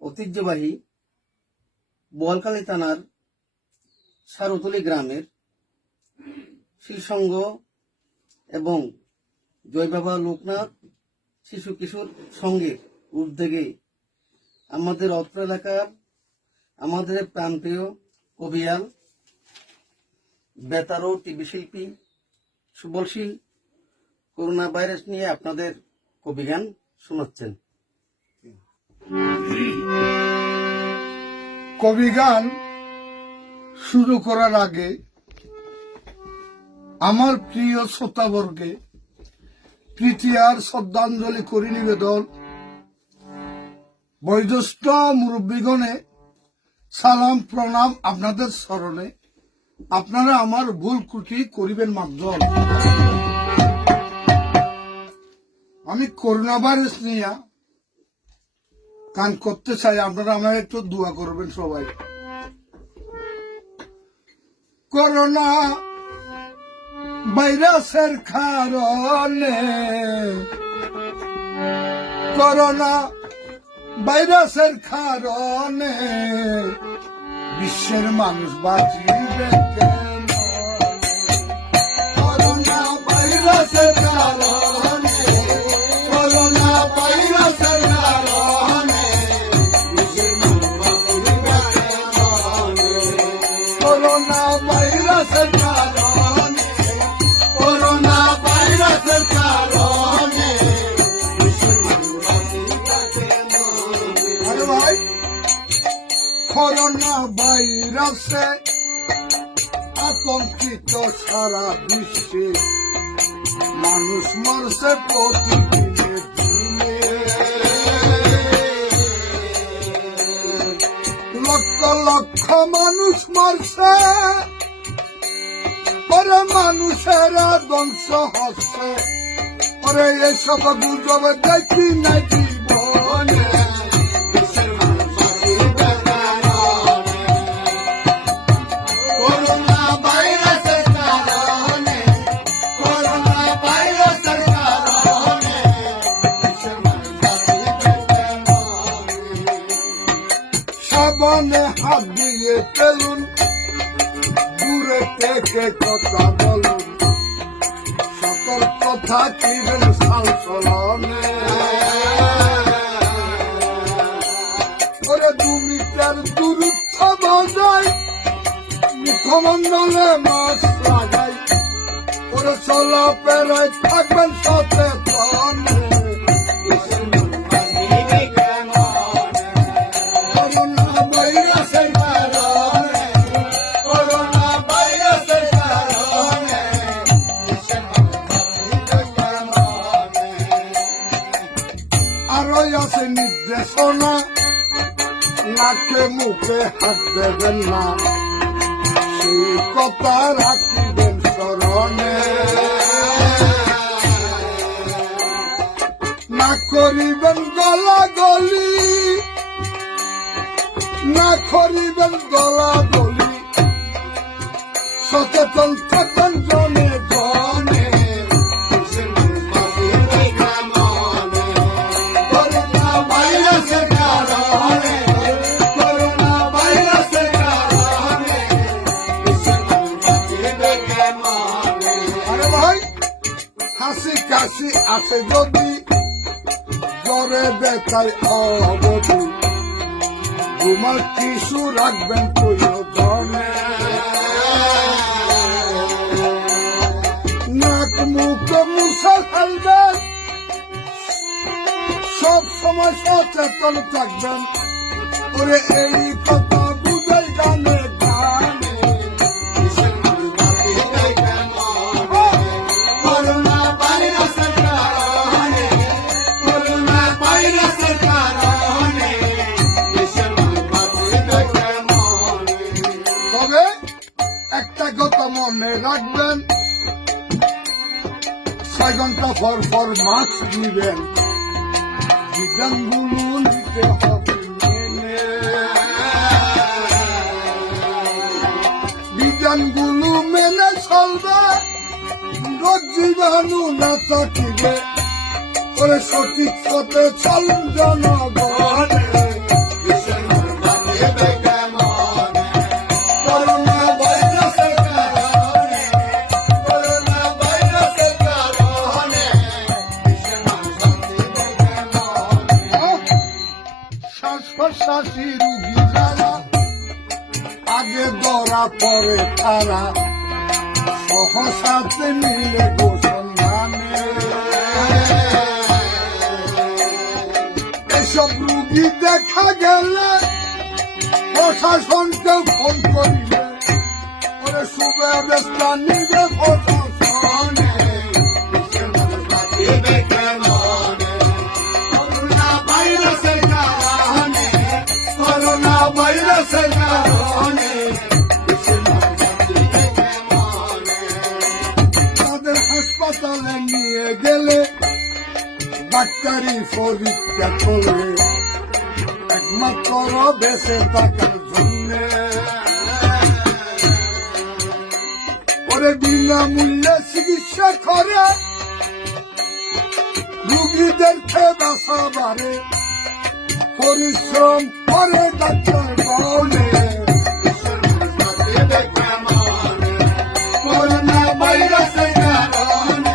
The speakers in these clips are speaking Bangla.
ঐতিহ্যবাহী বোয়ালখালী থানার সারুতলী গ্রামের শিলসংঘ এবং জয় বাবা লোকনাথ শিশু কিশোর সংঘের উদ্যোগে আমাদের অত্র এলাকার আমাদের প্রান্তীয় কবিয়াল বেতার ও টিভি শিল্পী সুবলশীল করোনা ভাইরাস নিয়ে আপনাদের কবিগান শোনাচ্ছেন। কবিগান শুরু করার আগে আমার প্রিয় শ্রোতাবর্গে প্রীতি আর শ্রদ্ধাঞ্জলি করি নিবেদন। বয়োজ্যেষ্ঠ মুরব্বীগণে সালাম প্রণাম আপনাদের স্মরণে। আপনারা আমার ভুল ত্রুটি করিবেন মার্জন। আমি করোনা ভাইরাস নিয়ে গান করতে চাই, আপনারা আমার একটু দোয়া করবেন সবাই। করোনা ভাইরাসের কারণে, করোনা ভাইরাসের কারণে বিশ্বের মানুষ বাঁচিবে কেন? করোনা ভাইরাসের কারণে, করোনা ভাইরাসের কারণে বিশ্বের মানুষ বাঁচিবে কেন? করোনা ভাইরাসের কারণে, করোনা ভাইরাসের কারণে বিশ্বের মানুষ বাঁচিবে কেন? আরে ভাই, করোনা ভাইরাসে আতঙ্কিত সারা বিশ্বে, মানুষ মরছে প্রতিদিনে দিনে। লক্ষ লক্ষ মানুষ মরছে, পরে মানুষেরা ধ্বংস হচ্ছে। পরে এসব গুজব দেখি নাই জীবনে। সাবনে হাত দিয়ে ফেলুন, দূরে থেকে কথা বলুন, সতর্ক থাকিবেন সালসলনে। ওরে 2 মিটার দূরত্ব বজায় মুখমণ্ডলে মাস্ক লাগাই, ওরে চলাফেরায় থাকবেন সচেতন। আরোই আছে নির্দেশনা, নাকে মুখে হাত দেবেন না, সেই কথা রাখিবেন স্মরণে। না করিবেন গলাগলি, না করিবেন গলাগলি, সচেতন থাকেন জনে জনে। হাসি কাশি আছে যদি, জ্বরে ব্যথায় অবধি, ঘুমার কিছু রাখবেন প্রয়োজনে। নাক মুখ মুছা ফেলবেন, সব সময় সচেতন থাকবেন। ওরে এই কথা বুঝাই গানে গানে। তবে একটা কথা মনে রাখবেন, 6 ঘন্টা পর পর মাস্ক দিবেন, বিধানগুলো নিতে হবে মেনে। বিধানগুলো মেনে চলবে, রোগ জীবাণু না থাকিবে। ওরে সঠিক পথে চলুন জনগণ। শ্বাস প্রশ্বাসী রুগী যারা আগে ধরা পরে তারা সহসাতে মিলে গোসন্ধানে এসব রুগী দেখা গেলে প্রশাসনকে ফোন করিলে ওরে সুব্যবস্থা নিবে প্রশাসনে করোনা ভাইরাসের কারণে তাদের হাসপাতালে নিয়ে গেলে ডাক্তারি পরীক্ষা করবে একমাত্র বেঁচে থাকার জন্য ওরে বিনামূল্যে চিকিৎসা করে রুগীদেরকে বাঁচাবারে পরিশ্রম করে ডাক্তার বলে করোনা ভাইরাসের কারণে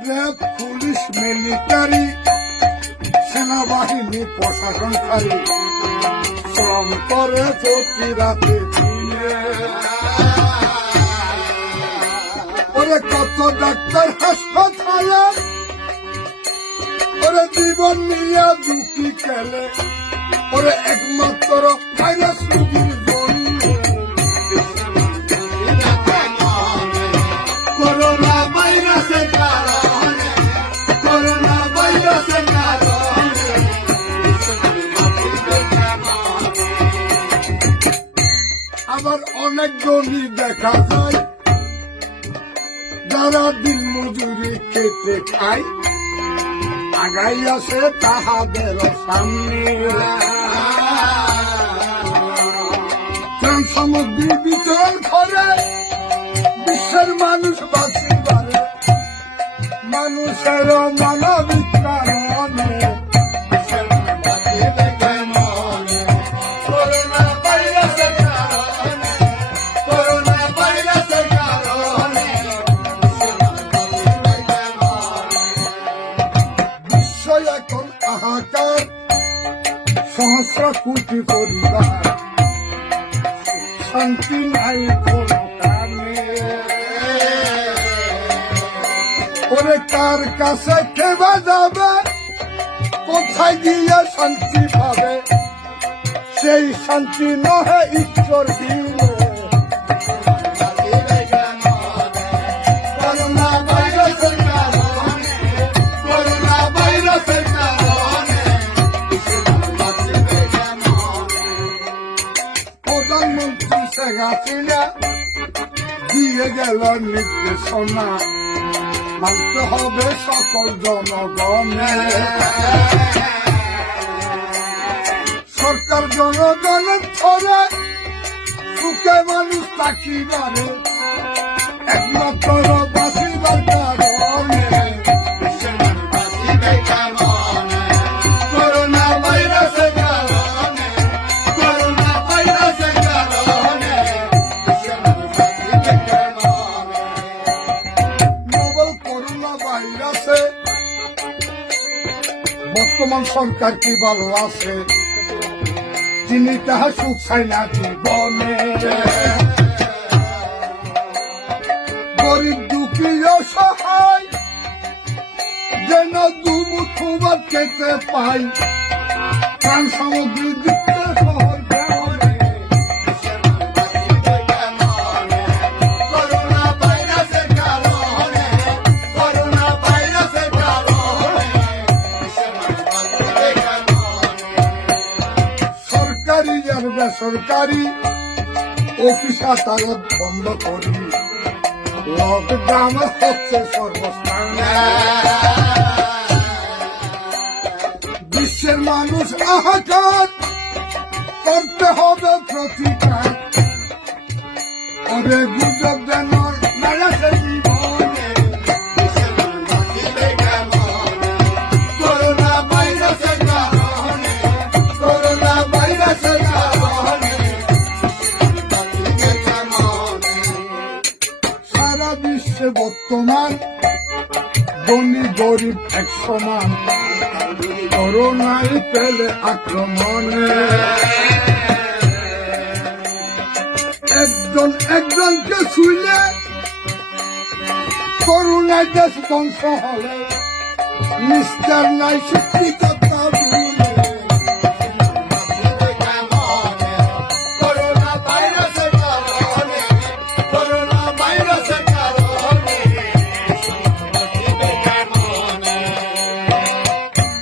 র্যাব পুলিশ মিলিটারি সেনাবাহিনী প্রশাসনকারী শ্রম করে প্রতি রাতে দিনে ওরে কত ডাক্তার হাসপাতালে ওরে জীবন নিয়ে ঝুঁকি খেলে ওরে একমাত্র ভাইরাস রোগীর জন্য করোনা ভাইরাসের কারণে আবার অনেক জনই দেখা যায় যারা দিন মজুরি খেতে খায় আগাই আসে তাহাদের সামনে ত্রাণ সামগ্রী বিতরণ করে বিশ্বের মানুষ বাঁচিবারে মানুষের মানবিক কারণে এখন হাহাকার সহস্র কোটি পরিবার শান্তি নাই কোনো কারণে ওরে কার কাছে কেবা যাবে কোথায় গিয়ে শান্তি পাবে সেই শান্তি নহে ঈশ্বর দিলে প্রধানমন্ত্রী শেখ হাসিনা দিয়ে গেল নির্দেশনা মানতে হবে সকল জনগণে সরকার জনগণের ধরে সুখে মানুষ তাকিবারে একমাত্র বাঁচিবার কারণে করোনা ভাইরাসের বর্তমান সরকার কি ভালো আছে তিনি তাহা সুখ চাই না জীবনে গরিব দুঃখী অসহায় যেন দুমুঠো ভাত খেতে পাই ত্রাণ সামগ্রী দিতে শহর গ্রামে সরকারি আর বেসরকারি অফিস আদালত বন্ধ করি লকডাউন হচ্ছে সর্বস্থানে বিশ্বের মানুষ হাহাকার করতে হবে প্রতিকার ওরে গুজব যেন নায়াসে জীবনে করোনা ভাইরাসের কারণে সারা দেশে বর্তমান ধনী গরিব এক সমান করোনায় পেলে আক্রমণে একজনকে ছুইলে করোনায় দেশ ধ্বংস হলে মিস্টার নাই সত্যি কথা ভুলে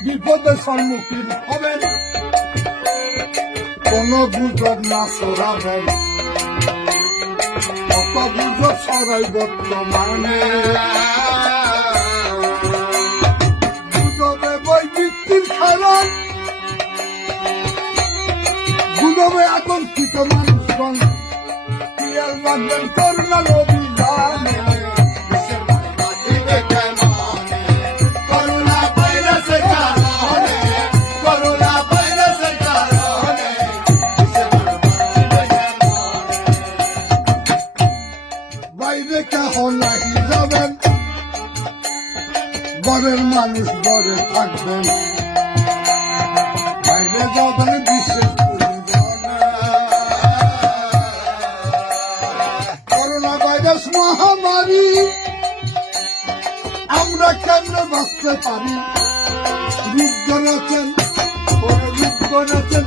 বিপদের সম্মুখীন হবেন কোন গুজব না ছড়াবেন কত গুজব ছড়াই বর্তমানে গুজবে বৈচিত্র্যের খেলান গুজবে আতঙ্কিত মানুষগণ পিয়াল বাঁধবেন করোনা অভিযানে বাইরে কেহ নাহি যাবেন ঘরের মানুষ ঘরে থাকবেন বাইরে যাবেন বিশেষ করোনা ভাইরাস মহামারী আমরা কেমনে বাঁচতে পারি রুগ্ন আছেন রুগ্ন আছেন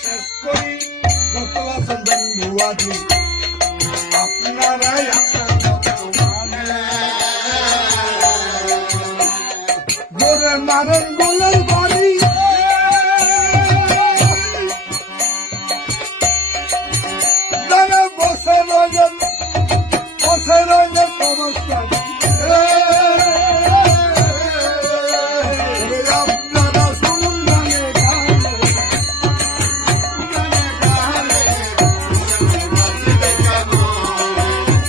শেষ করি যত আছেন ধন্যবাদী আপনারাই আছেন বর্তমানে জোরে মারেন গোলের বাড়ি বসে রয়েছেন সমস্যা আপনারা শুনুন গানে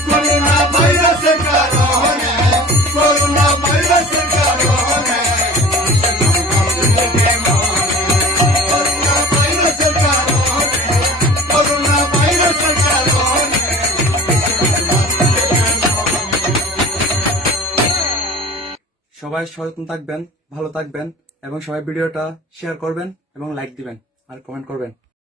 করোনা ভাইরাসের কারণে করোনা ভাইরাসের কারণে করোনা ভাইরাসের কারণে করোনা ভাইরাসের কারণে সবাই সচেতন থাকবেন, ভালো থাকবেন এবং সবাই ভিডিওটা শেয়ার করবেন এবং লাইক দিবেন আর কমেন্ট করবেন।